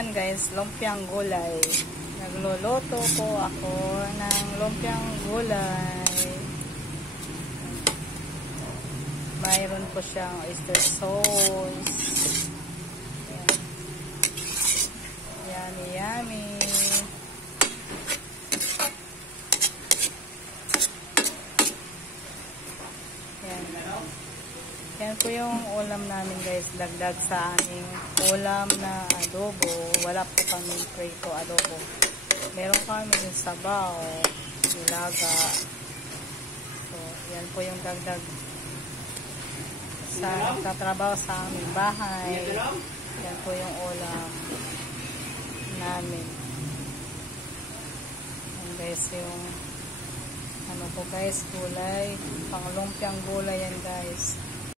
naman guys, lumpiang gulay. Nagluluto po ako ng lumpiang gulay. Mayroon po siyang oyster sauce. Yummy, yummy. Yan po yung ulam namin guys, dagdag sa aming ulam na adobo. Wala po kami prito adobo. Meron kami yung sabaw, nilaga. So, yan po yung dagdag sa nagtatrabaho sa aming bahay. Yan po yung ulam namin. Yan guys, yung ano po guys, gulay. Pang lumpiang gulay yan guys.